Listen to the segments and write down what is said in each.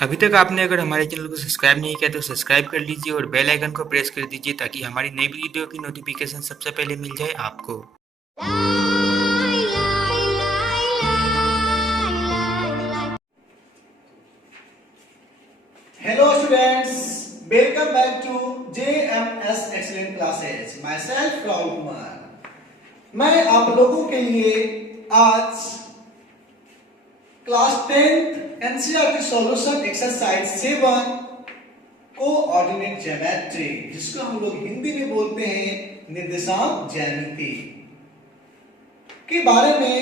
अभी तक आपने अगर हमारे चैनल को सब्सक्राइब नहीं किया तो सब्सक्राइब कर लीजिए और बेल आइकन को प्रेस कर दीजिए ताकि हमारी नई वीडियो की नोटिफिकेशन सबसे पहले मिल जाए आपको। Hello students, welcome back to JMS Excellent Classes. Myself Rahul Kumar. मैं आप लोगों के लिए आज class 10th NCERT solution exercise 7 coordinate geometry, जिसको हम लोग हिंदी में बोलते हैं निर्देशांक ज्यामिति, के बारे में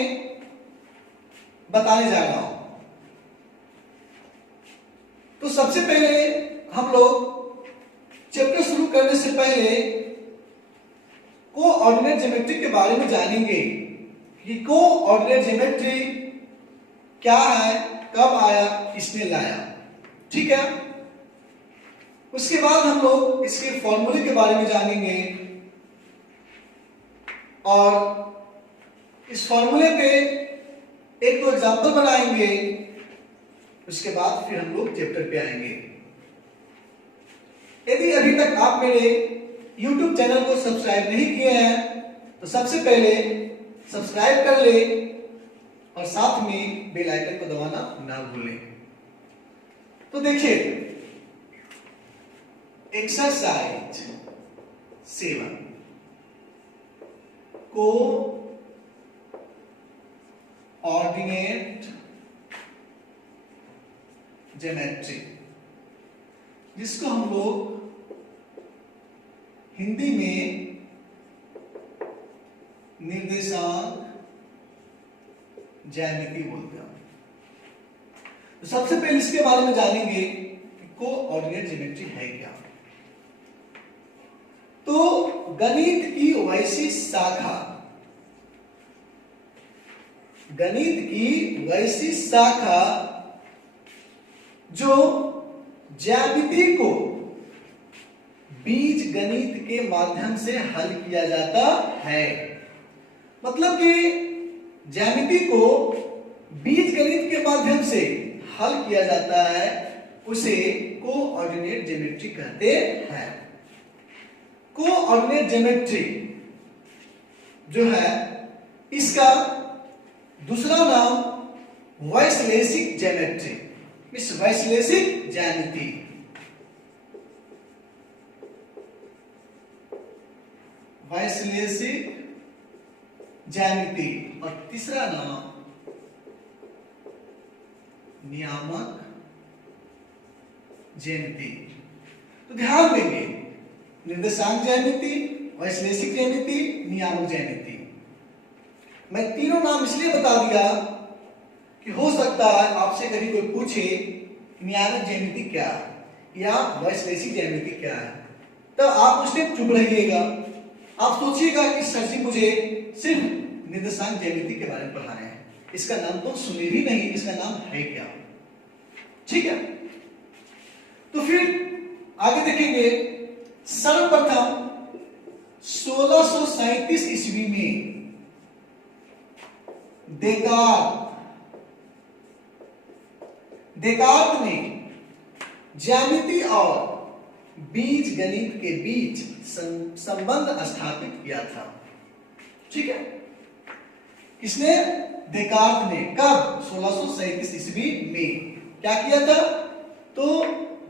बताने जा रहा हूं। तो सबसे पहले हम लोग चैप्टर शुरू करने से पहले कोऑर्डिनेट ज्योमेट्री के बारे में जानेंगे कि कोऑर्डिनेट ज्योमेट्री क्या है, कब आया, किसने लाया। ठीक है। उसके बाद हम लोग इसके फॉर्मूले के बारे में जानेंगे और इस फॉर्मूले पे एक दो एग्जांपल बनाएंगे। उसके बाद फिर हम लोग चैप्टर पे आएंगे। यदि अभी तक आप मेरे YouTube चैनल को सब्सक्राइब नहीं किए हैं तो सबसे पहले सब्सक्राइब कर ले और साथ में बेल आइकन को दबाना ना भूलें। तो देखिए, एक्सरसाइज 7 को ऑर्डिनेट ज्योमेट्री, जिसको हम लोग हिंदी में निर्देशांक ज्यामिति बोलते हैं। तो सबसे पहले इसके बारे में जानेंगे कि कोऑर्डिनेट ज्योमेट्री है क्या। तो गणित की वैसी शाखा, गणित की वैसी शाखा जो ज्यामिति को बीज गणित के माध्यम से हल किया जाता है। मतलब कि ज्यामिति को बीज गणित के माध्यम से हल किया जाता है, उसे कोऑर्डिनेट ज्योमेट्री कहते हैं। कोऑर्डिनेट ज्योमेट्री जो है, इसका दूसरा नाम वैश्लेषिक ज्योमेट्री, इस वैश्लेषिक ज्यामिति, वैश्लेषिक ज्यामिति, और तीसरा नाम नियामक ज्यामिति। तो ध्यान देंगे, निर्देशांक ज्यामिति, वैश्लेषिक ज्यामिति, नियामक ज्यामिति। मैं तीनों नाम इसलिए बता दिया कि हो सकता है आपसे कभी कोई पूछे नियामक ज्यामिति क्या है या वैश्लेषिक ज्यामिति क्या है, तो आप उससे चुप रहिएगा। आप सोचिएगा कि सर जी मुझे सिर्फ निर्देशांक ज्यामिति के बारे में पढ़ाना है, इसका नाम तो सुने भी नहीं, इसका नाम है क्या। ठीक है। तो फिर आगे देखेंगे। सर्वप्रथम 1637 ईस्वी में देकार्त ने ज्यामिति और बीज गणित के बीच संबंध स्थापित किया था। ठीक है। किसने? देकार्त ने। कब? 1637 ईस्वी में क्या किया था? तो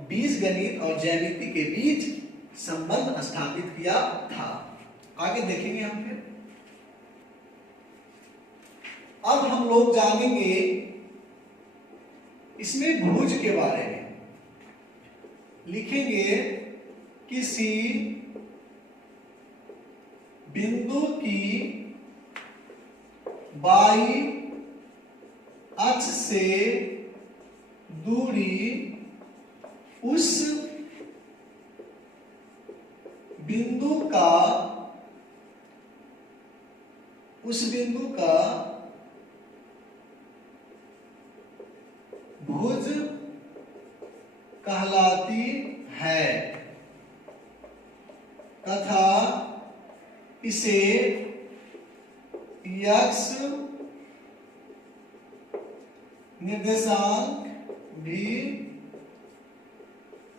बीज गणित और ज्यामिति के बीच संबंध स्थापित किया था। आगे देखेंगे हम फिर। अब हम लोग जानेंगे इसमें भुज के बारे में। लिखेंगे किसी बिंदु की बाई अक्ष से दूरी उस बिंदु का भुज कहलाती है तथा इसे यक्ष निर्देशांक भी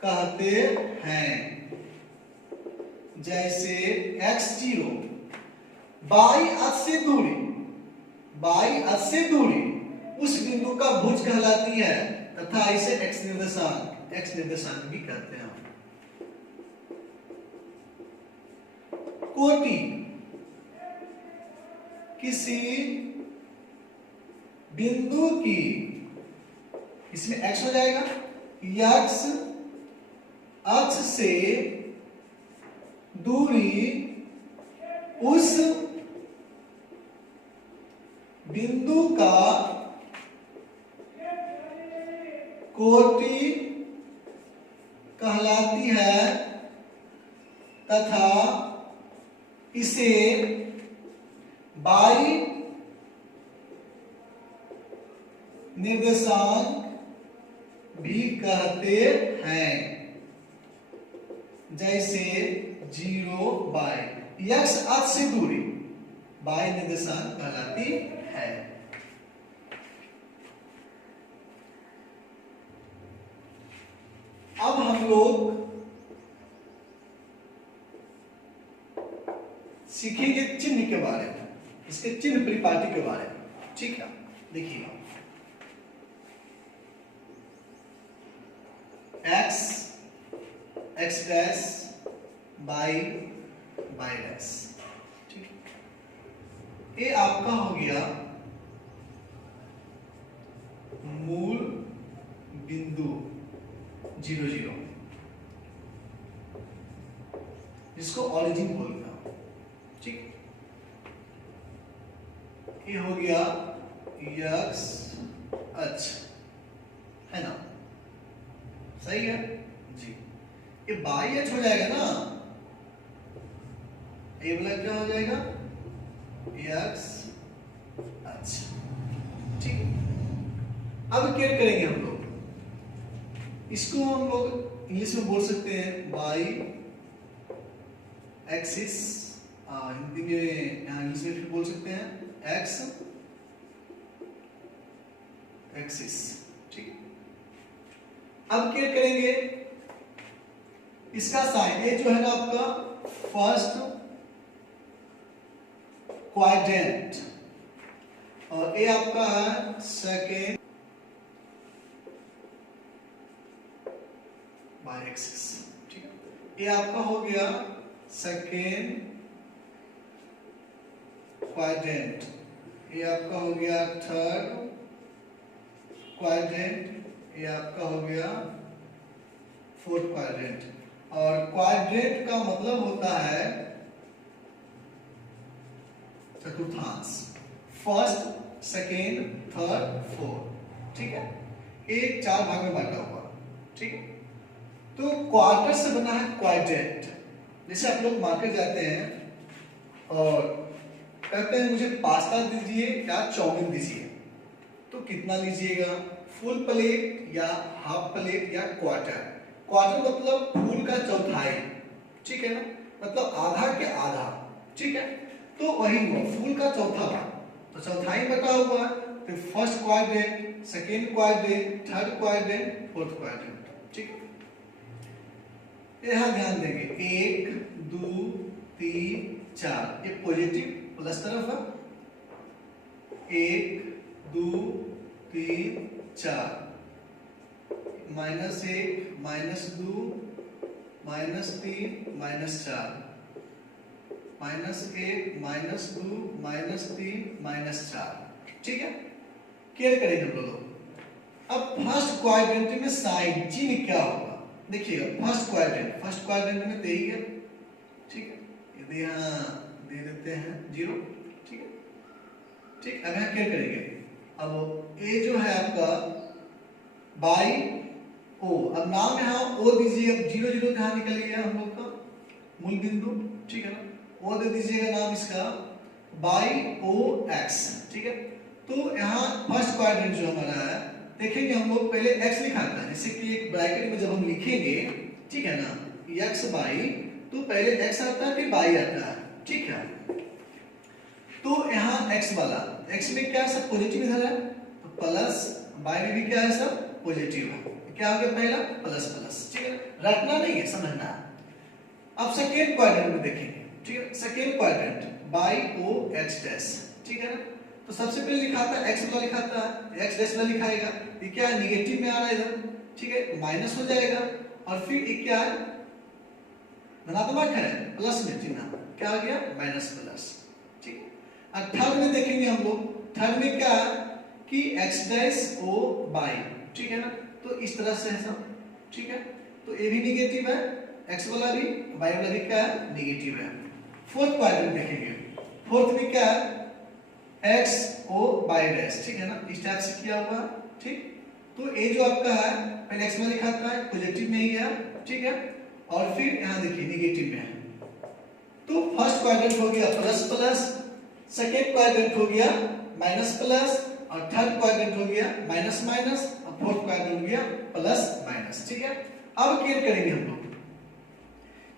कहते हैं। जैसे x0 बाई अक्ष से दूरी, बाई अक्ष से दूरी उस बिंदु का भुज कहलाती है तथा इसे x निर्देशांक भी कहते हैं। कोटि किसी बिंदु की, इसमें x हो जाएगा, x अक्ष से दूरी उस बिंदु का कोटि कहलाती है तथा इसे बाई निर्देशांक भी कहते हैं। जैसे 0 बाई x अक्ष से दूरी बाई निर्देशांक कहलाती है। अब हम लोग सीखेंगे चिन्ह के बारे में, इसके चिन्ह परिपाटी के बारे में। ठीक है, देखिए x डैश बाई डैश, ठीक है। ये आपका हो गया मूल बिंदु 0 0, जिसको ऑरिजिन बोलते हैं। ठीक, ये हो गया x अक्ष, है ना, सही है जी। ये बाई अक्ष हो जाएगा ना, ये वाला क्या हो जाएगा, x अक्ष। ठीक, अब क्या करेंगे हम लोग, इसको हम लोग इंग्लिश में बोल सकते हैं बाई एक्सिस, हिंदी में यहाँ इंग्लिश में फिर बोल सकते हैं एक्स एक्सिस। ठीक, अब क्या करेंगे, इसका साइन, ये जो है ना आपका फर्स्ट क्वाड्रेंट और ये आपका है सेकेंड बाई एक्सिस। ठीक है, ये आपका हो गया सेकेंड क्वाड्रेंट, ये आपका हो गया थर्ड क्वाड्रेंट, ये आपका हो गया फोर्थ क्वाड्रेंट। और क्वाड्रेंट का मतलब होता है चतुर्थांश, फर्स्ट सेकेंड थर्ड फोर्थ। ठीक है, एक 4 भाग में बांटा हुआ। ठीक है, तो क्वार्टर से बना है क्वाड्रेंट। जैसे आप लोग मार्केट जाते हैं और कहते हैं मुझे पास्ता दीजिए या चाउमीन दीजिए, तो कितना लीजिएगा, फुल प्लेट या हाफ प्लेट या क्वार्टर। क्वार्टर मतलब फुल का चौथाई, ठीक है ना, मतलब आधा के आधा। ठीक है, तो वही हुआ फुल का चौथा भाग, तो चौथाई बटा हुआ है, तो first quadrant, second quadrant, third quadrant, fourth quadrant. ठीक है, यहां ध्यान देंगे 1 2 3 4, ये पॉजिटिव प्लस तरफ है, 1 2 3 4, -1 -2 -3 -4, -1 -2 -3 -4। ठीक है, क्लियर करेंगे हम लोग। अब फर्स्ट क्वाड्रेंट में साइन चिन्ह क्या होगा, देखिएगा फर्स्ट क्वाड्रेंट में यही है। ठीक है, यदि यहाँ दे देते हैं 0। ठीक है, ठीक, अब यहाँ क्या करेंगे, अब ए जो है आपका बाई ओ, अब नाम यहाँ ओ दीजिए, अब 0 0 यहाँ निकल गया हम लोग का मूल बिंदु। ठीक है ना, ओ दे दीजिएगा नाम इसका बाई ओ एक्स। ठीक है, तो यहाँ फर्स्ट क्वाड्रेंट जो हमारा है, देखेंगे हम लोग पहले x लिखा था, जैसे कि एक ब्रैकेट में जब हम लिखेंगे, ठीक है ना, x बाई, तो पहले x आता है फिर बाई आता है। ठीक है, तो यहाँ x वाला, x में क्या है सब पॉजिटिव इधर है, तो प्लस, बाई में भी क्या है सब पॉजिटिव है। क्या हो गया पहला प्लस प्लस, ठीक है, रटना नहीं है, समझना है। अब सेकेंड क्वाड्रेंट में देखेंगे, ठीक है, second quadrant by O X dash, ठीक है ना। तो सबसे पहले लिखा था एक्स वाला, लिखा था एक्स डैश वाला लिखाएगा, ये क्या है निगेटिव में आ रहा है इधर, ठीक है, माइनस हो जाएगा, और फिर ये क्या है धनात्मक है, प्लस में चिन्ह, क्या आ गया माइनस प्लस, ठीक है। और थर्ड में देखेंगे हम लोग, थर्ड में क्या है कि एक्स डैश ओ बाई, ठीक है ना, तो इस तरह से है सब, ठीक है। तो ये भी निगेटिव है, एक्स वाला भी, वाई वाला भी क्या है निगेटिव है। फोर्थ क्वाड्रेंट देखेंगे, फोर्थ में क्या है एक्स ओ बाई डैश, ठीक है ना, इस टाइप से किया हुआ, ठीक। तो ये जो आपका है पहले एक्स में लिखा था पॉजिटिव में ही है, ठीक है, और फिर यहाँ देखिए निगेटिव में है। तो फर्स्ट क्वाड्रेंट हो गया प्लस प्लस, सेकेंड क्वाड्रेंट हो गया माइनस प्लस, और थर्ड क्वाड्रेंट हो गया माइनस माइनस, और फोर्थ क्वाड्रेंट हो गया प्लस माइनस, ठीक है। अब क्लियर करेंगे हम लोग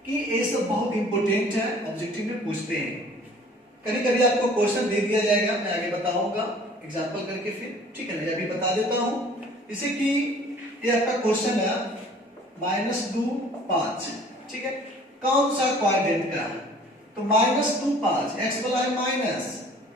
कि ये सब बहुत इंपॉर्टेंट है, ऑब्जेक्टिव में पूछते हैं, कभी कभी आपको क्वेश्चन दे दिया जाएगा, मैं आगे बताऊंगा एग्जांपल करके फिर, ठीक है, मैं अभी बता देता हूं। जैसे कि ये आपका क्वेश्चन है -2 5, ठीक है, कौन सा क्वाड्रेंट का है, तो -2 5, एक्स वाला है माइनस,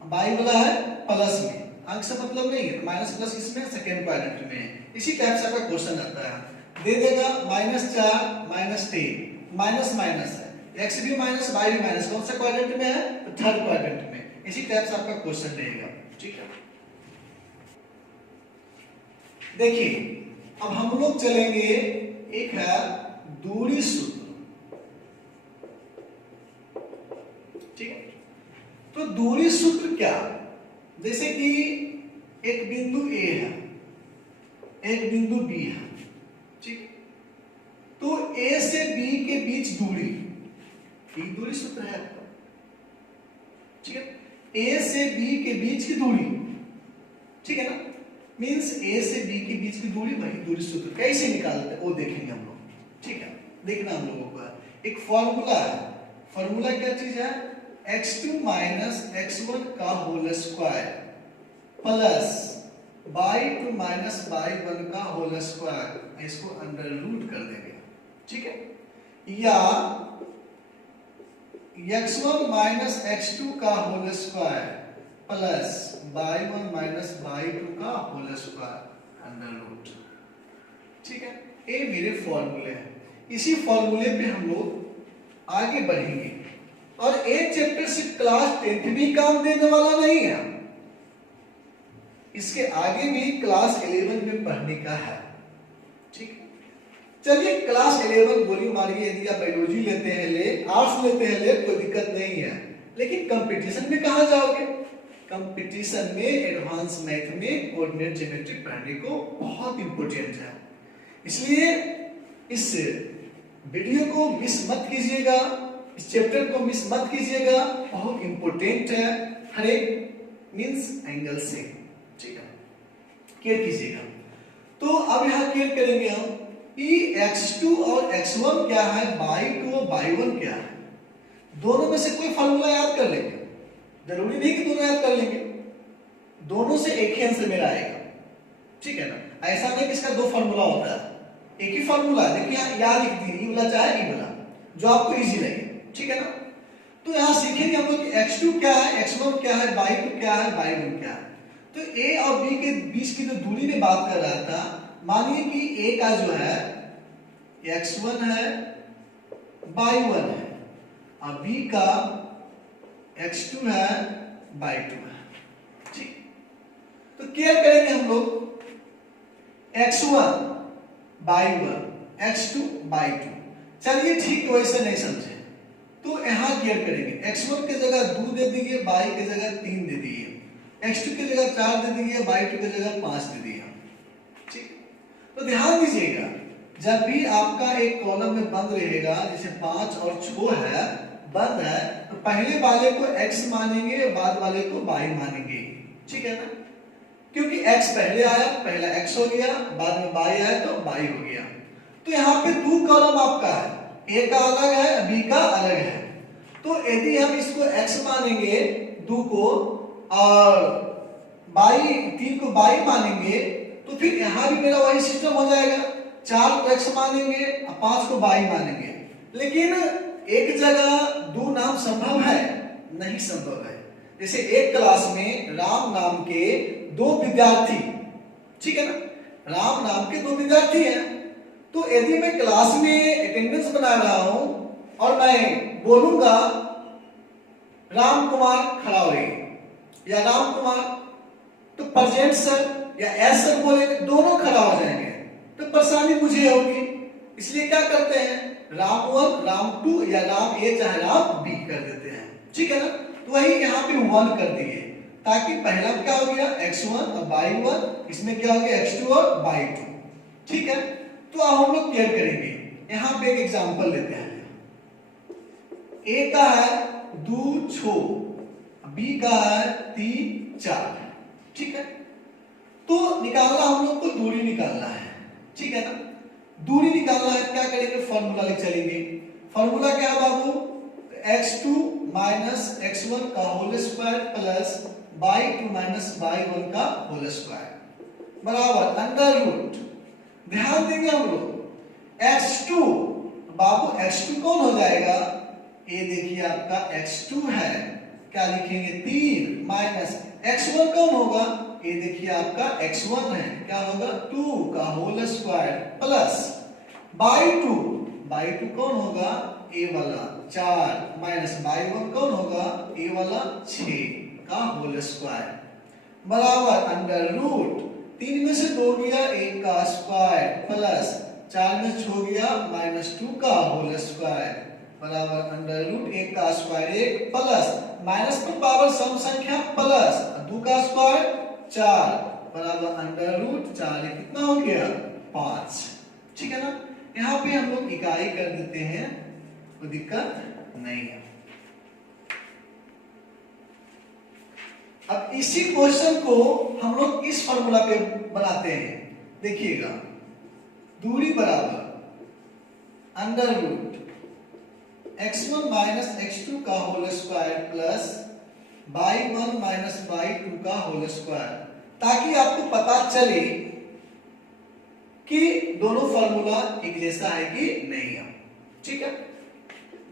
वाई वाला है प्लस में, अंक से मतलब नहीं है, तो माइनस प्लस किसमें सेकेंड क्वाड्रेंट में है। इसी टाइप से आपका क्वेश्चन आता है, दे देगा -4 -3, माइनस माइनस है, एक्स भी माइनस वाई भी माइनस, कौन सा क्वाड्रेंट में है तो थर्ड क्वाड्रेंट में। इसी टाइप से आपका क्वेश्चन रहेगा, ठीक है। देखिए अब हम लोग चलेंगे, एक है दूरी सूत्र, ठीक है। तो दूरी सूत्र क्या, जैसे कि एक बिंदु ए है, एक बिंदु बी है, ठीक, तो ए से बी के बीच दूरी, ये दूरी सूत्र है आपका, ठीक है, ए से बी के बीच की दूरी, ठीक है ना, मींस ए से बी के बीच की दूरी, वही दूरी सूत्र कैसे निकालते हैं वो देखेंगे हम लोग, ठीक है। देखना हम लोगों को एक फॉर्मूला है, फॉर्मूला क्या चीज है, x2 माइनस x1 का whole square plus y2 minus y1 का होल स्क्वायर, इसको अंडर रूट कर देंगे, ठीक है, या x1 माइनस x2 का whole square plus y1 minus y2 का होल स्क्वायर अंडर रूट, ठीक है। ये मेरे फॉर्मूले हैं, इसी फॉर्मूले पे हम लोग आगे बढ़ेंगे, और एक चैप्टर सिर्फ क्लास 10th भी काम देने वाला नहीं है, इसके आगे भी क्लास 11 में पढ़ने का है, ठीक। चलिए क्लास 11 गोली मारिए, यदि आप बायोलॉजी लेते हैं ले, आर्ट्स लेते हैं ले, कोई दिक्कत नहीं है, लेकिन कंपटीशन में कहां जाओगे, कंपटीशन में एडवांस मैथ में कोऑर्डिनेट ज्योमेट्री पढ़ने को बहुत इंपॉर्टेंट है, इसलिए इस वीडियो को मिस मत कीजिएगा, इस चैप्टर को मिस मत कीजिएगा, बहुत इंपॉर्टेंट है हर एक मींस एंगल से, ठीक है, क्लियर कीजिएगा। तो अब यहां क्लियर करेंगे हम कि x2 और x1 क्या है, y2 और y1 क्या है, दोनों में से कोई फार्मूला याद कर लेंगे, जरूरी नहीं कि दोनों याद कर लेंगे, दोनों से एक ही आंसर मेरा आएगा, ठीक है ना, ऐसा नहीं कि इसका दो फार्मूला होता है, एक ही फार्मूला, देखिए यहाँ याद लिख दी, ये वाला चाहे ये वाला, जो आपको इजी लगे, ठीक है ना। तो यहाँ सीखेंगे हम लोग x2 क्या है, x1 क्या है, y2 क्या है, y1 क्या है। तो a और b के बीच की जो दूरी में बात कर रहा था, मानिए कि a का जो है x1 है, y1 है, और b का x2 है, y2 है, ठीक। तो क्या करेंगे हम लोग, x1 y1 x2 y2, चलिए ठीक वैसे नहीं समझे तो यहां क्लियर करेंगे, x1 की जगह 2 दे दीजिए, y की जगह 3 दे दीजिए, x2 की जगह 4 दे दीजिए, y2 की जगह 5 दे दीजिए, ठीक। तो ध्यान दीजिएगा, जब भी आपका एक कॉलम में बंद रहेगा, जैसे 5 और 6 है बंद है, तो पहले वाले को x मानेंगे, बाद वाले को y मानेंगे, ठीक है ना, क्योंकि x पहले आया, पहला x हो गया, बाद में y आया तो y हो गया। तो यहाँ पे 2 कॉलम आपका है, a का अलग है, b का अलग है, तो यदि हम इसको x मानेंगे 2 को, और y 3 को y मानेंगे, तो तो फिर यहाँ भी मेरा वही सिस्टम हो जाएगा, 4 को x मानेंगे और 5 को y मानेंगे। लेकिन एक जगह दो नाम संभव है? नहीं संभव है। जैसे एक क्लास में राम नाम के दो विद्यार्थी, ठीक है ना, राम नाम के दो विद्यार्थी हैं, तो यदि मैं क्लास में अटेंडेंस बना रहा हूं और मैं बोलूंगा राम कुमार खड़ा होइए या राम कुमार, तो प्रेजेंट सर या एस सर बोलेंगे, दोनों खड़ा हो जाएंगे, तो परेशानी मुझे होगी। इसलिए क्या करते हैं, राम 1, राम 2 या राम ए चाहे राम बी कर देते हैं, ठीक है ना। तो वही यहाँ पे 1 कर दिए, ताकि पहला क्या हो गया x1 और y1, इसमें क्या हो गया x2 और y2, ठीक है। तो अब हम लोग क्लियर करेंगे। यहाँ पे एक एग्जांपल लेते हैं। a का है 2 6, b का है 3 4, ठीक है। तो निकालना हम लोग को दूरी निकालना है, ठीक है ना। दूरी निकालना है, क्या करेंगे, फॉर्मूला ले चलेंगे। फॉर्मूला क्या है बाबू, x2 माइनस x1 का whole square plus y2 minus y1 का होल स्क्वायर बराबर अंडर रूट। ध्यान देंगे हम लोग x2, बाबू x2 कौन हो जाएगा, ये देखिए आपका x2 है, क्या लिखेंगे 3 माइनस x1 कौन होगा, ये देखिए आपका x1 है, क्या होगा 2 का होल स्क्वायर प्लस y2 कौन होगा, ए वाला 4 माइनस y1 कौन होगा, ए वाला 6 का होल स्क्वायर बराबर अंडर रूट 3 में से 2 गया 1 का स्क्वायर प्लस 4 में 6 गया माइनस 2 का होल स्क्वायर बराबर अंडर रूट 1 का स्क्वायर 1 प्लस माइनस पर पावर सम संख्या प्लस 2 का स्क्वायर 4 बराबर अंडर रूट 4 कितना हो गया 5, ठीक है ना। यहाँ पे हम लोग इकाई कर देते हैं, कोई दिक्कत नहीं है। अब इसी क्वेश्चन को हम लोग इस फॉर्मूला पे बनाते हैं, देखिएगा दूरी बराबर under root x1 minus x2 का whole square plus y1 minus y2 का होल स्क्वायर, ताकि आपको पता चले कि दोनों फॉर्मूला एक जैसा है कि नहीं है, ठीक है।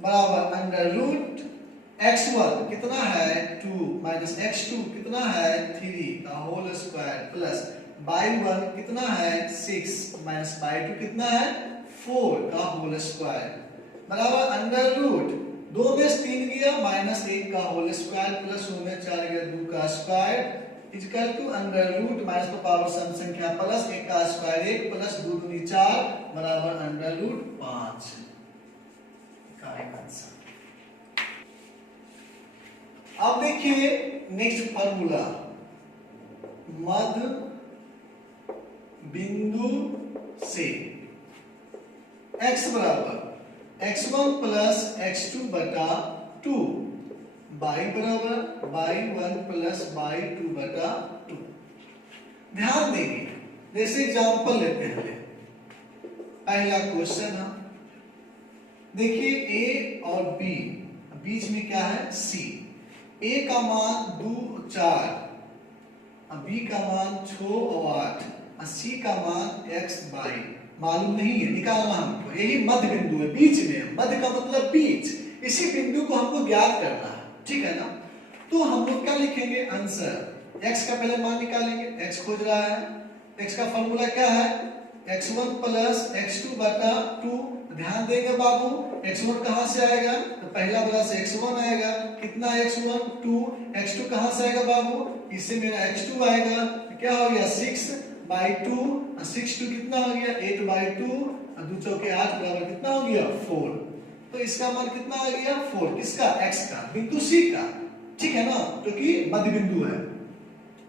बराबर अंडर रूट x1 कितना है 2 माइनस x2 कितना है 3 का होल स्क्वायर प्लस y1 कितना है 6 माइनस y2 कितना है 4 का होल स्क्वायर बराबर अंडर रूट 2 में 3 गया माइनस 1 का होल स्क्वायर प्लस 2 में 4 गया 2 का square equal to under root minus पर पावर सम संख्या प्लस 1 का स्क्वायर 1 प्लस 2 दूनी 4 बराबर अंडर रूट 5 का आंसर। अब देखिए नेक्स्ट फॉर्मूला, मध्य बिंदु से x बराबर x1 प्लस x2 बटा 2 y बराबर y1 प्लस y2 बटा 2। ध्यान देंगे, जैसे एग्जांपल लेते हैं, पहला क्वेश्चन है, देखिए a और b, बीच में क्या है c, a का मान 2 4, b का मान 6 और 8, c का मान x y मालूम नहीं है, निकालना हमको, यही मध्य बिंदु है, बीच में, मध्य का मतलब बीच, इसी बिंदु को हमको ज्ञात करना है, ठीक है ना। तो हम लोग क्या लिखेंगे आंसर, x का पहले मान निकालेंगे, x खोज रहा है, x का फॉर्मूला क्या है x1 प्लस x2 बटा 2। ध्यान देंगे बाबू, x1 कहां से आएगा, तो पहला वाला से x1 आएगा, कितना x1 2, x2 कहां से आएगा बाबू, इससे मेरा x2 आएगा, तो क्या हो गया 6 बाई 2, 6 2 कितना हो गया 8 बाई 2, 2 चौके 8 बराबर कितना हो गया 4। तो इसका मान कितना आ गया 4, किसका x का, बिंदु C का, ठीक है ना, जो कि मध्य बिंदु है।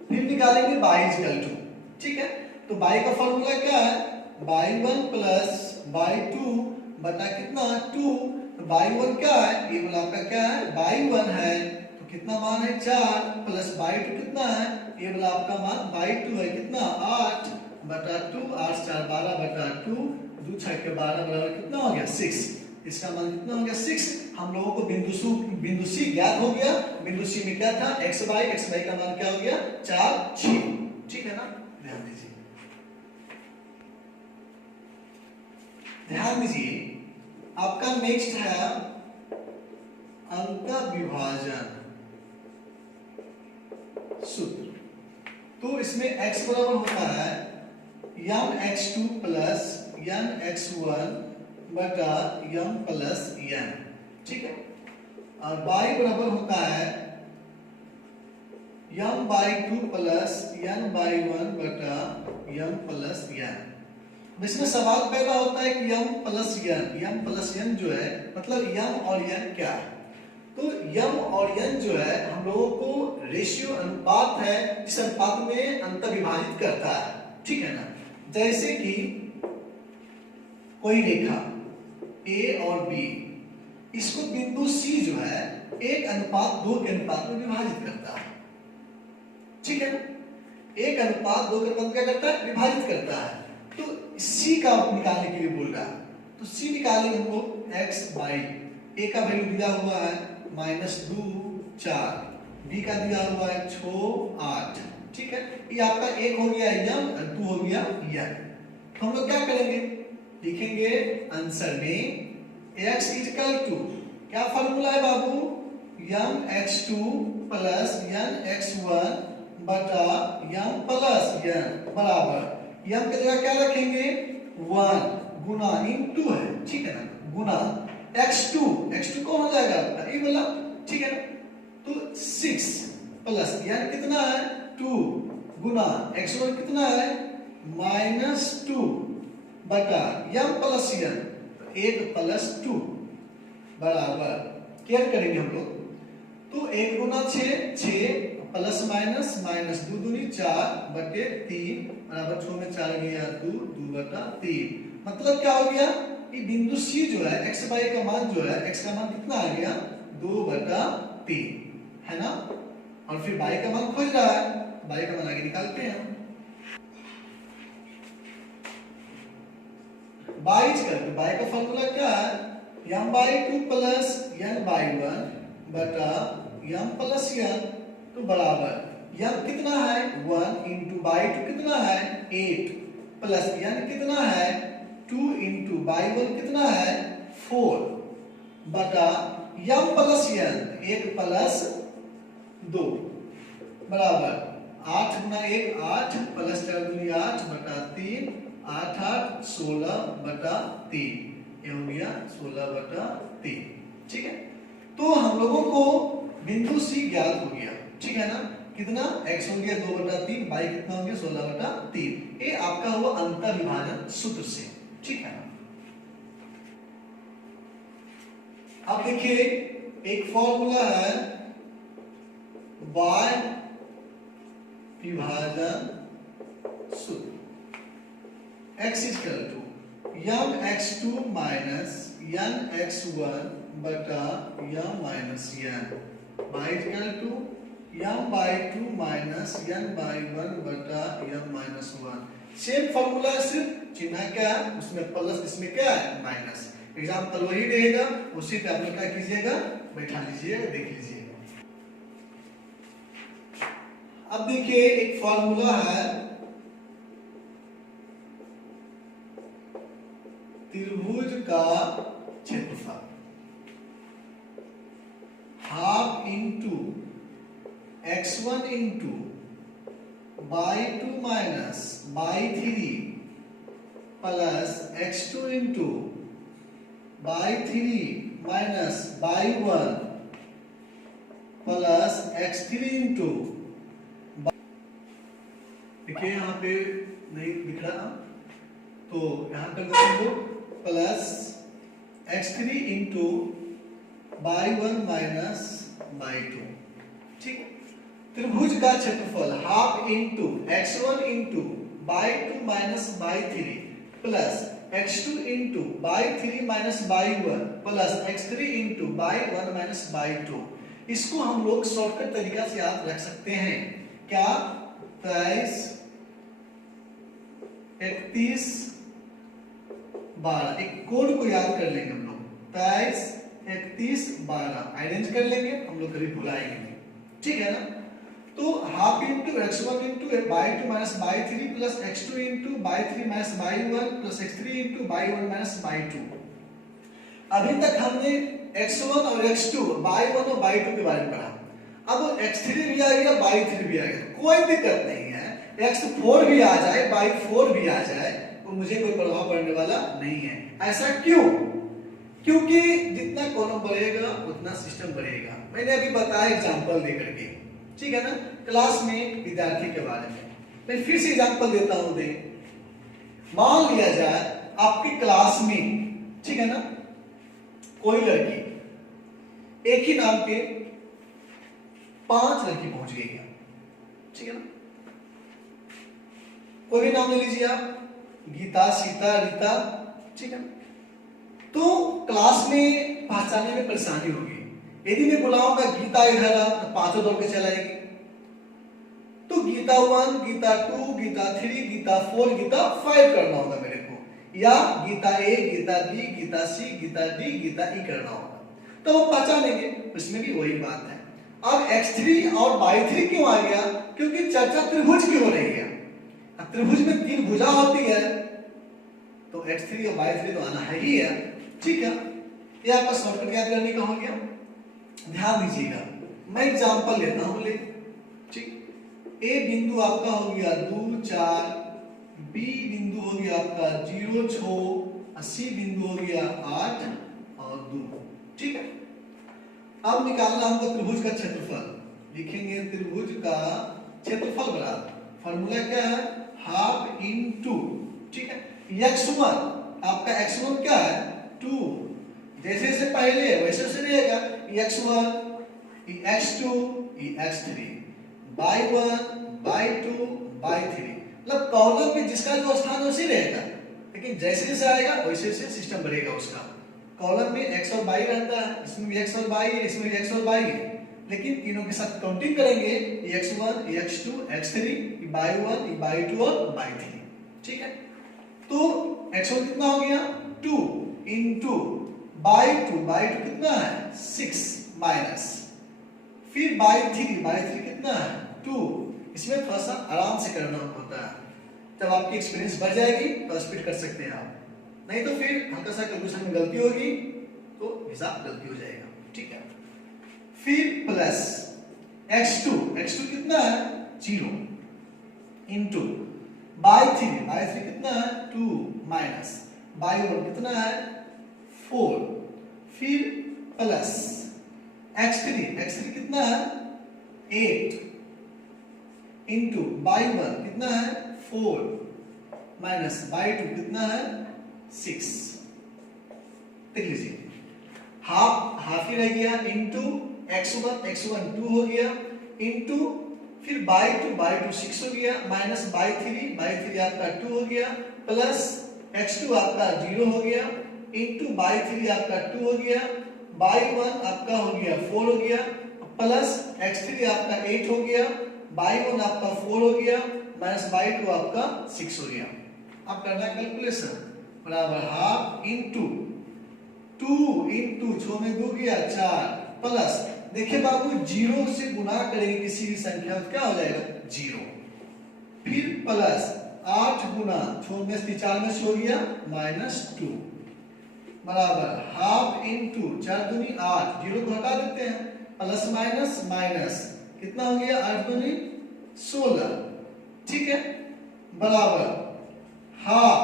फिर निकालेंगे y इक्वल टू, ठीक है, तो y का फॉर्मूला क्या है y1 प्लस y2 बटा कितना 2, तो y1 क्या है, ये वाला आपका क्या है y1 है, तो कितना मान है 4 प्लस y2 कितना है, ये वाला आपका मान y2 है कितना 8 बटा 2, 8 4 12 बटा 2, 2 6 के 12 बराबर कितना हो गया 6, इसका मान कितना हो गया 6। हम लोगों को बिंदु C ज्ञात हो गया, बिंदु C में क्या था xy का मान क्या हो गया 4 6, ठीक है ना, ध्यान दीजिए। ध्यान दीजिए, आपका नेक्स्ट है अंत विभाजन सूत्र। तो इसमें x बराबर होता है यम x to plus N x one बटा यम प्लस यन, ठीक है। और y बराबर होता है m by two plus n by one बटा यम प्लस यन। इसमें सवाल पैदा होता है कि यम प्लस यन जो है मतलब यम और यन क्या है। तो यम और यन जो है हम लोगों को रेशियो अनुपात है जिस अनुपात में अंतर विभाजित करता है, ठीक है ना। जैसे कि कोई रेखा A और B, इसको बिंदु C जो है 1:2 के अनुपात में विभाजित करता है, ठीक है ना। 1:2 के अनुपात क्या करता है, विभाजित करता है। तो C का निकालने के लिए बोल रहा है, तो C निकालेंगे हम लोग x बाई A का वैल्यू दिया हुआ है -2 4, B का दिया हुआ है 6 8, ठीक है। ये आपका 1 हो गया यम और 2 हो गया यन। तो हम लोग क्या करेंगे, लिखेंगे आंसर में x इक्वल टू क्या फॉर्मूला है बाबू, यम x2 प्लस यन x1 बटा यम प्लस यन बराबर यम की जगह क्या रखेंगे 1 गुना इनटू है, ठीक है ना, गुना x2 कौन हो जाएगा आपका ये वाला, ठीक है ना। तो 6 प्लस यन कितना है 2 गुना x1 कितना है -2 बटा यम प्लस यन 1 प्लस 2 बराबर क्या करेंगे हम लोग, तो 1 गुना 6 प्लस माइनस 2 दूनी 4 बटे 3 बराबर 6 में 4 गया 2 बटा 3। मतलब क्या हो गया, ये बिंदु C जो है x बाई का मान जो है x का मान कितना आ गया 2 बटा 3, है ना। और फिर y का मान खोज रहा है, y का मान आगे निकालते हैं। y का फॉर्मूला क्या है, m by 2 plus n by 1 बटा यम प्लस यन, तो बराबर यम कितना है 1 इंटू बाई 2 कितना है 8 प्लस यन कितना है 2 इंटू बाई 1 कितना है 4 बटा यम प्लस यन 1 प्लस 2 बराबर 8 गुना 1 8 प्लस 4 दूनी 8 बटा 3 8 8 16 बटा 3, ये हो गया 16 बटा 3, ठीक है। तो हम लोगों को बिंदु C ज्ञात हो गया, ठीक है ना। कितना x हो गया 2 बटा 3, y कितना हो गया 16 बटा 3। ये आपका हुआ अंतर विभाजन सूत्र से, ठीक है ना। अब देखिए एक फॉर्मूला है y विभाजन सूत्र, x equal to m x2 minus n x1 बटा m minus n, y equal to m by 2 minus n by 1 बटा यम माइनस 1। सेम फॉर्मूला है, सिर्फ चिन्ह क्या है उसमें प्लस, इसमें क्या है माइनस। एग्जाम्पल वही रहेगा, उसी पे आप क्या कीजिएगा बैठा लीजिएगा, देख लीजिएगा। अब देखिए एक फॉर्मूला है त्रिभुज का क्षेत्रफल half into x1 into by 2 minus by 3 plus x2 into by 3 minus by 1 plus x3 into, देखिए यहाँ पे नहीं दिख रहा, तो यहाँ कर देते हैं लोग plus x3 into by 1 minus by 2, ठीक। त्रिभुज का क्षेत्रफल half into x1 into by 2 minus by 3 plus x2 into by 3 minus by 1 plus x3 into by 1 minus by 2। इसको हम लोग शॉर्टकट तरीका से याद रख सकते हैं, क्या 23 31 12, एक कोड को याद कर लेंगे हम लोग 23 31 12 आइडेंट कर लेंगे, हम लोग कभी भुलाएंगे नहीं, ठीक है ना। तो half into x1 into by 2 minus by 3 plus x2 into by 3 minus by 1 plus x3 into by 1 minus by 2। अभी तक हमने x1 और x2 बाई 1 और बाई 2 के बारे में पढ़ा। अब x3 भी आ गया, बाई 3 भी आ गया, कोई दिक्कत नहीं है। x4 भी आ जाए, बाई 4 भी आ जाए, तो मुझे कोई प्रभाव पड़ने वाला नहीं है। ऐसा क्यों? क्योंकि जितना कॉलम बढ़ेगा उतना सिस्टम बढ़ेगा। मैंने अभी बताया एग्जांपल देकर के, ठीक है ना, क्लास में विद्यार्थी के बारे में। मैं फिर से एग्जांपल देता हूं। दे मान लिया जाए आपकी क्लास में, ठीक है ना, कोई लड़की, एक ही नाम के 5 लड़की पहुंच गई है, ठीक है ना, कोई भी नाम ले लीजिए आप, गीता, सीता, रीता, ठीक है ना। तो क्लास में पहचानने में परेशानी होगी। यदि मैं बुलाऊंगा गीता इधर आ, तो 5 दौड़ के चलाएगी। तो गीता 1, गीता 2, गीता 3, गीता 4, गीता 5 करना होगा मेरे को, या गीता ए, गीता बी, गीता सी, गीता डी, गीता ई करना होगा, तो वो पहचानेंगे। उसमें भी वही बात है। अब x3 और बाई 3 क्यों आ गया? क्योंकि चर्चा त्रिभुज की हो रही है। त्रिभुज में 3 भुजा होती है, तो x3 और बाई 3 तो आना है ही है, ठीक है। ये आपका शॉर्टकट याद करने का हो गया। ध्यान दीजिएगा, मैं एग्जांपल लेता हूं, ले, ठीक। ए बिंदु आपका हो गया 2, 4, बी बिंदु हो गया आपका 0, 6, और सी बिंदु हो गया 8 और 2, ठीक है। अब निकालना हमको त्रिभुज का क्षेत्रफल। लिखेंगे त्रिभुज का क्षेत्रफल बराबर, फॉर्मूला क्या है, हाफ इनटू, ठीक है, x1, आपका x1 क्या है, 2, जैसे से पहले वैसे से रहेगा, x1, x2, x3, by 1, by 2, by 3, मतलब कॉलम में जिसका जो स्थान वैसे रहेगा, लेकिन जैसे जैसे आएगा वैसे वैसे सिस्टम बढ़ेगा उसका। कॉलम में x और y रहता है, इसमें भी x और y है, इसमें भी x और y है, लेकिन तीनों के साथ काउंटिंग करेंगे, x1, x2, x3, by 1, by 2 और बाई 3, ठीक है। तो x1 कितना हो गया, 2 इंटू बाई 2 कितना है, 6 माइनस, फिर बाई 3 कितना है, 2। इसमें थोड़ा सा आराम से करना होता है। जब आपकी एक्सपीरियंस बढ़ जाएगी तो स्पीड कर सकते हैं आप, नहीं तो फिर हल्का सा कैलकुलेशन में गलती होगी तो हिसाब गलती हो जाएगा, ठीक है। फिर प्लस x2 कितना है, 0 इंटू बाई 3 कितना है, 2 माइनस बाई 1 कितना है, 4, फिर प्लस x3 कितना है, 8 इंटू बाई 1 कितना है, 4 माइनस बाई 2 कितना है, 6। देख लीजिए, हाफ ही रह गया, इंटू x1 2 हो गया, इंटू फिर बाई 2 6 हो गया, माइनस बाई 3 आपका 2 हो गया, प्लस x2 आपका 0 हो गया, इंटू बाई 3 आपका 2 हो गया, बाई 1 आपका हो गया 4 हो गया, प्लस x3 आपका 8 हो गया, बाई 1 आपका 4 हो गया, माइनस बाई 2 आपका 6 हो गया। अब करना है कैलकुलेशन, बराबर हाफ इंटू 2 इंटू 6 में 2 गया 4, प्लस देखिए बाबू 0 से गुना करेंगे किसी भी संख्या तो क्या हो जाएगा, 0, फिर प्लस 8 गुना 6 में से 4 में से हो गया -2, बराबर हाफ इंटू 4 दूनी 8, 0 को हटा देते हैं, प्लस माइनस माइनस कितना हो गया, 8 दूनी 16, ठीक है, बराबर हाफ।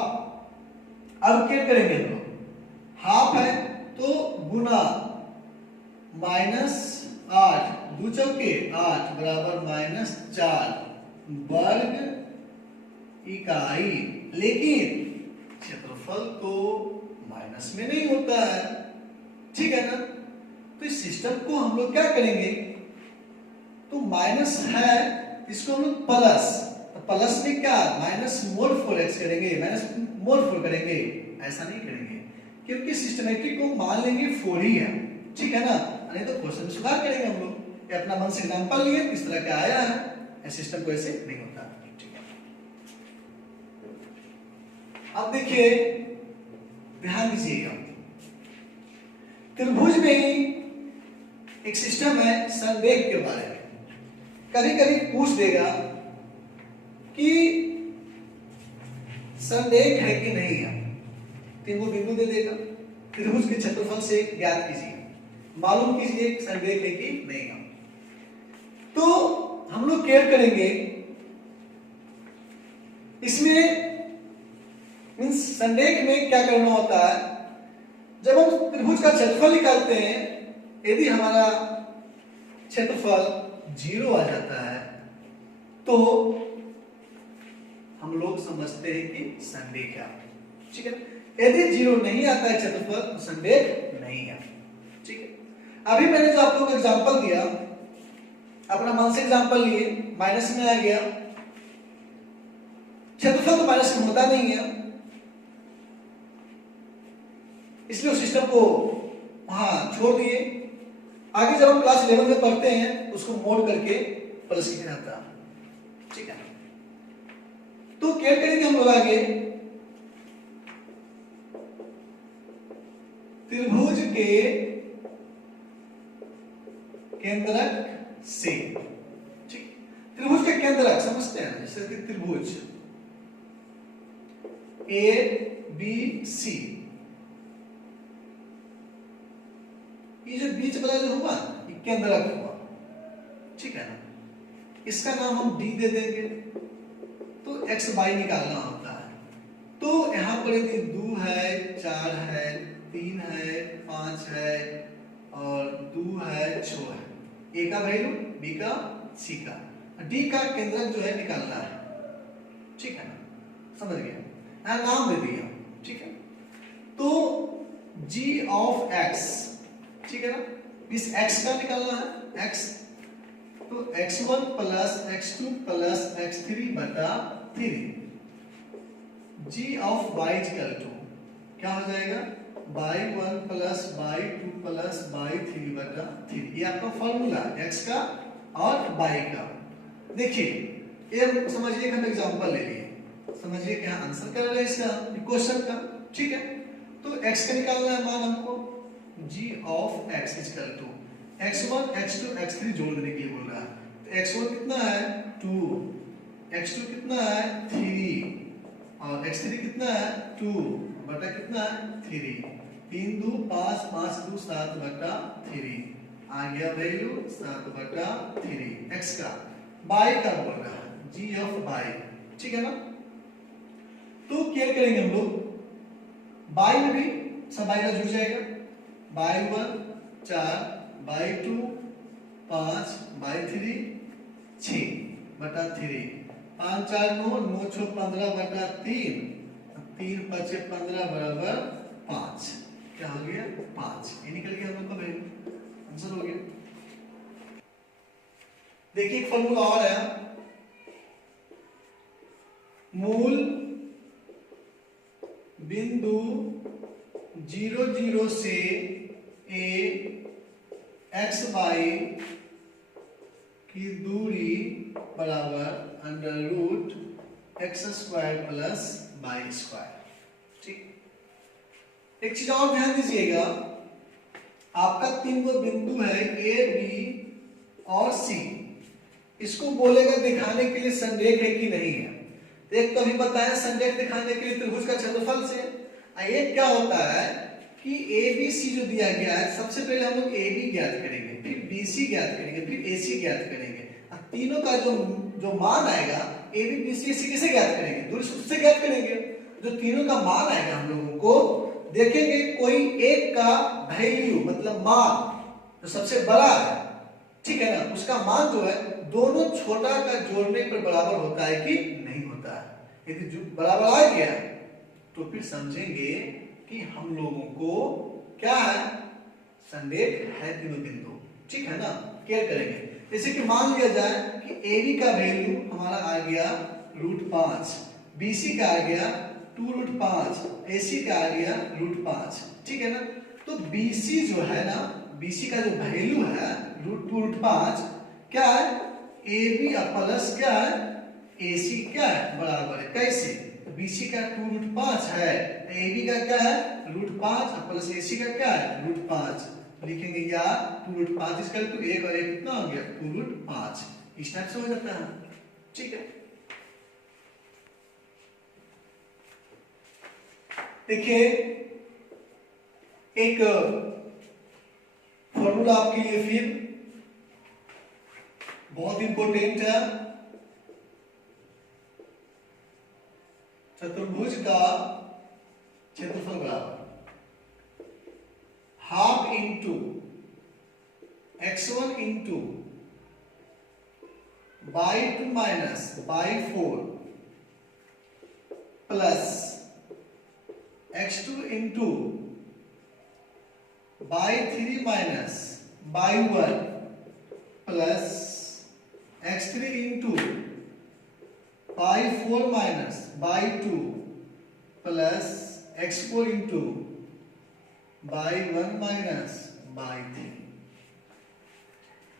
अब क्या करेंगे हम लोग, हाफ है तो गुना -8 2 चौके 8 बराबर -4 वर्ग इकाई। लेकिन क्षेत्रफल तो माइनस में नहीं होता है, ठीक है ना। तो इस सिस्टम को हम लोग क्या करेंगे, तो माइनस है इसको हम लोग प्लस, तो प्लस में क्या माइनस मोड 4x करेंगे, माइनस मोड 4 करेंगे, ऐसा नहीं करेंगे क्योंकि सिस्टमेटिक को मान लेंगे 4 ही है, ठीक है ना। नहीं तो क्वेश्चन सुधार करेंगे हम लोग, ये अपना मन से एग्जांपल लिए किस तरह का आया है, सिस्टम को ऐसे नहीं होता, ठीक है। अब देखिए ध्यान दीजिएगा, त्रिभुज में ही एक सिस्टम है संरेख के बारे में। कभी कभी पूछ देगा कि संरेख है कि नहीं है, तीन वो बिंदु दे देगा, त्रिभुज के क्षेत्रफल से ज्ञात कीजिए, मालूम कीजिए संरेख है कि नहीं है। तो हम लोग केयर करेंगे इसमें, मीन्स संरेख में क्या करना होता है, जब हम त्रिभुज का क्षेत्रफल निकालते हैं, यदि हमारा क्षेत्रफल 0 आ जाता है तो हम लोग समझते हैं कि संरेख है, ठीक है। यदि 0 नहीं आता है क्षेत्रफल तो संरेख नहीं है, ठीक है। अभी मैंने जो आप लोगों को एग्जांपल दिया, अपना मन से एग्जांपल लिए, माइनस में आ गया, क्षेत्रफल तो माइनस में होता नहीं है, इसलिए उस सिस्टम को वहां छोड़ दिए। आगे जब हम क्लास 11 में पढ़ते हैं उसको मोड़ करके प्लस किया जाता है, ठीक है। तो क्या करेंगे हम लोग आगे, त्रिभुज के केंद्रक से, ठीक, त्रिभुज के केंद्रक समझते हैं, जैसे कि त्रिभुज ए बी सी, ये जो बीच वाला जो हुआ ये केंद्रक हुआ, ठीक है ना, इसका नाम हम डी दे देंगे। तो एक्स वाई निकालना होता है, तो यहां पर यदि 2 है, 4 है, 3 है, 5 है और 2 है, 6 है, ए का वैल्यू, बी का, सी का, डी का केंद्रक जो है निकालना है, ठीक है ना, समझ गया, यहां नाम दे दिया, ठीक है। तो g ऑफ x, ठीक है ना, इस x का निकालना है, x, तो x1 plus x2 plus x3 बटा 3, g of y equal to क्या हो जाएगा, y1 plus y2 plus y3 बटा 3, ये आपका फॉर्मूला x का और y का। देखिए ये समझिए, हम एग्जांपल ले लिए, समझिए क्या आंसर कर रहे हैं इसका क्वेश्चन का, ठीक है। तो x का निकालना है मान हमको, g of x equal to x1 x2 x3 जोड़ देने के लिए बोल रहा है, तो x1 कितना है 2, x2 कितना है 3 और x3 कितना है 2 बटा कितना है 3, 3 2 5 5 2 7 बटा 3 आ गया वैल्यू 7 बटा 3 x का। y का बोल रहा है g ऑफ y, ठीक है ना। तो क्या करेंगे हम लोग, y में भी सब y का जुड़ जाएगा, y1 4 y2 5 y3 6 बटा 3, 5 4 9 9 6 15 बटा 3, 3 5 15 बराबर 5, क्या हो गया 5, ये निकल गया हम लोग का वैल्यू, आंसर हो गया। देखिए एक फॉर्मूला और है, मूल बिंदु 0 0 से a x y की दूरी बराबर under root x square plus y square, ठीक। एक चीज और ध्यान दीजिएगा, आपका 3 वो बिंदु है ए बी और सी, इसको बोलेगा दिखाने के लिए संरेख है कि नहीं है। तो एक तो अभी बताया संरेख दिखाने के लिए त्रिभुज का क्षेत्रफल से, एक क्या होता है कि ए बी सी जो दिया गया है, सबसे पहले हम लोग ए बी ज्ञात करेंगे, फिर बी सी ज्ञात करेंगे, फिर ए सी ज्ञात करेंगे, और तीनों का जो मान आएगा ए बी बी सी ए सी कैसे ज्ञात करेंगे, दूरी उससे ज्ञात करेंगे। जो तीनों का मान आएगा हम लोगों को देखेंगे, कोई एक का वैल्यू मतलब मान जो सबसे बड़ा है, ठीक है ना, उसका मान जो है दोनों छोटा का जोड़ने पर बराबर होता है कि नहीं होता है। यदि बराबर आ गया तो फिर समझेंगे कि हम लोगों को क्या है, संरेख है तीनों बिंदु, ठीक है ना, केयर करेंगे। जैसे कि मान लिया जाए कि AB का वैल्यू हमारा आ गया √5, BC का आ गया 2√5, AC का आ गया √5, ठीक है ना। तो BC जो है ना, BC का जो वैल्यू है √2√5 क्या है, AB प्लस क्या है AC क्या है बराबर है, कैसे, BC का 2√5 है, AB का क्या है √5 प्लस AC का क्या है √5, लिखेंगे या 2√5 इसका तो 1 और 1 कितना हो गया 2√5, इस टाइप से हो जाता है, ठीक है। देखिए एक फॉर्मूला आपके लिए फिर बहुत इंपॉर्टेंट है। चतुर्भुज का क्षेत्रफल बराबर half into x1 into by 2 minus by 4 plus x2 into by 3 minus by 1 plus x3 into by 4 minus by 2 plus x4 into by 1 minus by 3।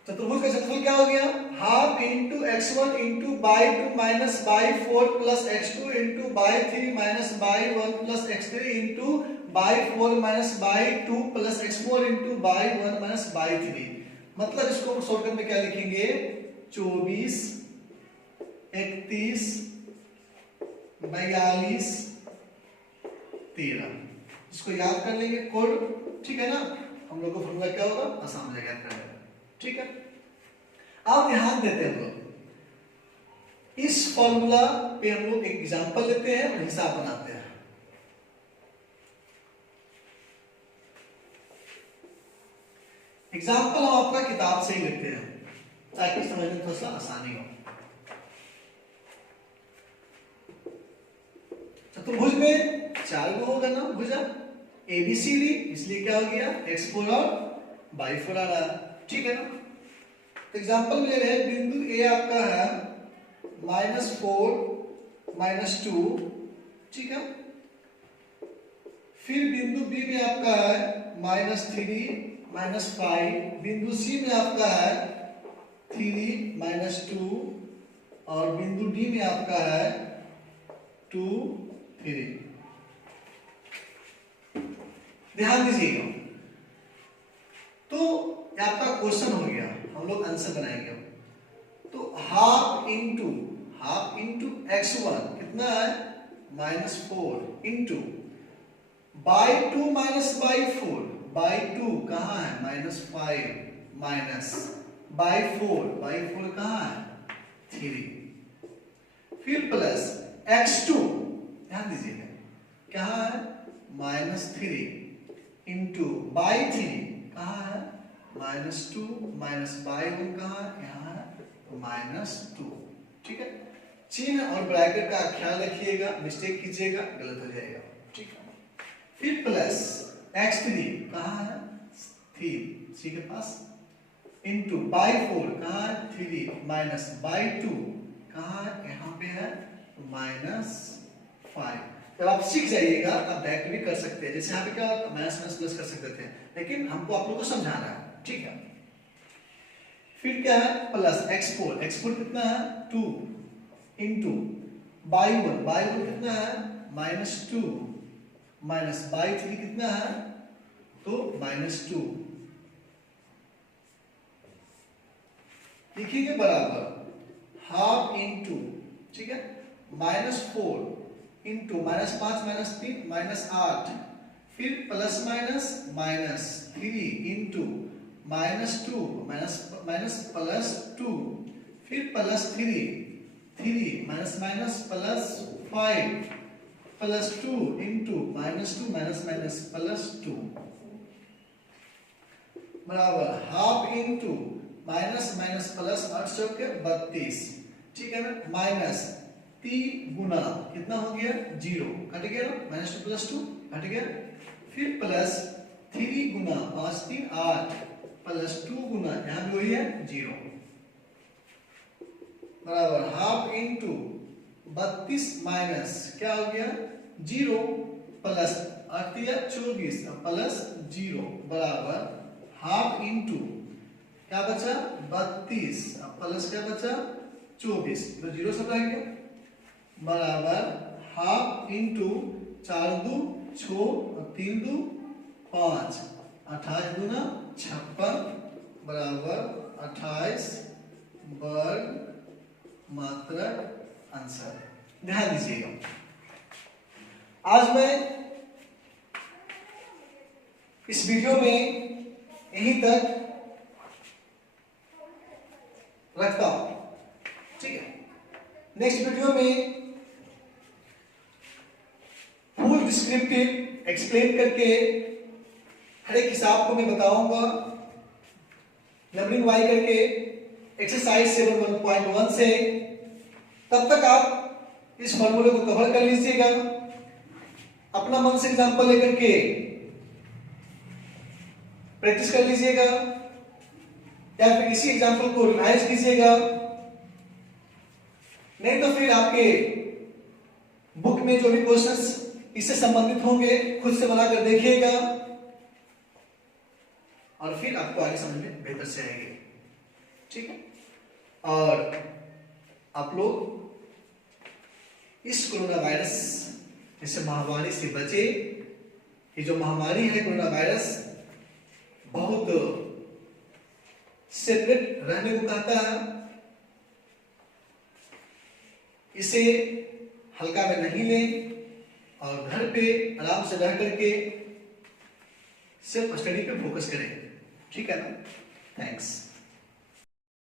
चतुर्भुज का क्षेत्रफल क्या हो गया? Half into x1 into by 2 minus by 4 plus x2 into by 3 minus by 1 plus x3 into by 4 minus by 2 plus x4 into by 1 minus by 3। मतलब इसको हम shortcut में क्या लिखेंगे? 24 31 42 13। इसको याद कर लेंगे कोड, ठीक है ना। हम लोग को फॉर्मूला क्या होगा? आसान हो जाएगा याद करने में, ठीक है। अब ध्यान देते हैं हम लोग इस फॉर्मूला पे, हम लोग एक एग्जांपल लेते हैं और हिसाब बनाते हैं। एग्जांपल हम आपका किताब से ही लेते हैं ताकि समझने में थोड़ा सा आसानी हो। चतुर्भुज में 4 गो होगा ना भुजा ABCD, इसलिए क्या हो गया? x4 और y4 आ रहा है, ठीक है ना। एग्जाम्पल ले रहे हैं, बिंदु A आपका है -4 -2, ठीक है। फिर बिंदु B में आपका है -3 -5, बिंदु C में आपका है 3 -2 और बिंदु D में आपका है 2 3। ध्यान दीजिएगा, तो आपका क्वेश्चन हो गया, हम लोग आंसर बनाएंगे। तो हाफ इंटू x1 कितना है? -4 into by 2 minus by 4, by 2 कहाँ है? -5 माइनस बाई 4 कहाँ है? 3। फिर प्लस x2, ध्यान दीजिएगा कहाँ है? -3 इंटू बाई 3 कहाँ है? -2 माइनस बाई 1 कहाँ है? यहाँ है -2, ठीक है। चिन्ह और ब्रैकेट का ख्याल रखिएगा, मिस्टेक कीजिएगा गलत हो जाएगा, ठीक है। फिर प्लस x3 कहाँ है? 3 सी के पास इंटू बाई 4 कहाँ है? 3 माइनस बाई 2 कहाँ है? यहाँ पे है -5। जब आप सीख जाइएगा आप डायरेक्ट भी कर सकते हैं, जैसे यहाँ पे क्या माइनस प्लस कर सकते थे, लेकिन हमको आप लोगों को समझाना है, ठीक है। फिर क्या है? प्लस x4 कितना है? 2 इंटू बाई 1 कितना है? -2 माइनस बाई 3 कितना है? तो -2 लिखिएगा बराबर हाफ इंटू, ठीक है, -4 इंटू -5 -3 -8, फिर प्लस -3 इंटू -2 प्लस 2, फिर plus 3 minus plus 5 plus 2 into -2 plus 2 बराबर हाफ इंटू माइनस प्लस 8 चौके 32, ठीक है ना। माइनस 3 गुना कितना हो गया? 0, कट गया ना, -2 प्लस 2 कट गया। फिर प्लस 3 गुना 5 3 8 प्लस 2 गुना यहाँ भी वही है 0 बराबर हाफ इंटू 32 माइनस क्या हो गया? 0 प्लस 8 24 प्लस 0 बराबर हाफ इंटू क्या बचा? 32 प्लस क्या बचा? 24, तो 0 सब रह गया बराबर हाफ इंटू 4 2 6 3 2 5 28 गुना 56 बराबर 28 वर्ग मात्रक आंसर। ध्यान दीजिएगा, आज मैं इस वीडियो में यहीं तक रखता हूं, ठीक है। नेक्स्ट वीडियो में फुल डिस्क्रिप्टिव एक्सप्लेन करके हर एक हिसाब को मैं बताऊंगा, नंबरिंग वाई करके एक्सरसाइज 7.1 से। तब तक आप इस फॉर्मूले को कवर कर लीजिएगा, अपना मन से एग्जांपल लेकर के प्रैक्टिस कर लीजिएगा, या फिर इसी एग्जांपल को रिवाइज कीजिएगा। नहीं तो फिर आपके बुक में जो भी क्वेश्चंस इससे संबंधित होंगे खुद से बनाकर देखिएगा, और फिर आपको आगे समझ में बेहतर से आएंगे, ठीक है। और आप लोग इस कोरोना वायरस जैसे महामारी से बचे। ये जो महामारी है कोरोना वायरस बहुत सेपरेट रहने को कहता है, इसे हल्का में नहीं लें और घर पे आराम से रह करके सिर्फ स्टडी पे फोकस करें, ठीक है ना। थैंक्स।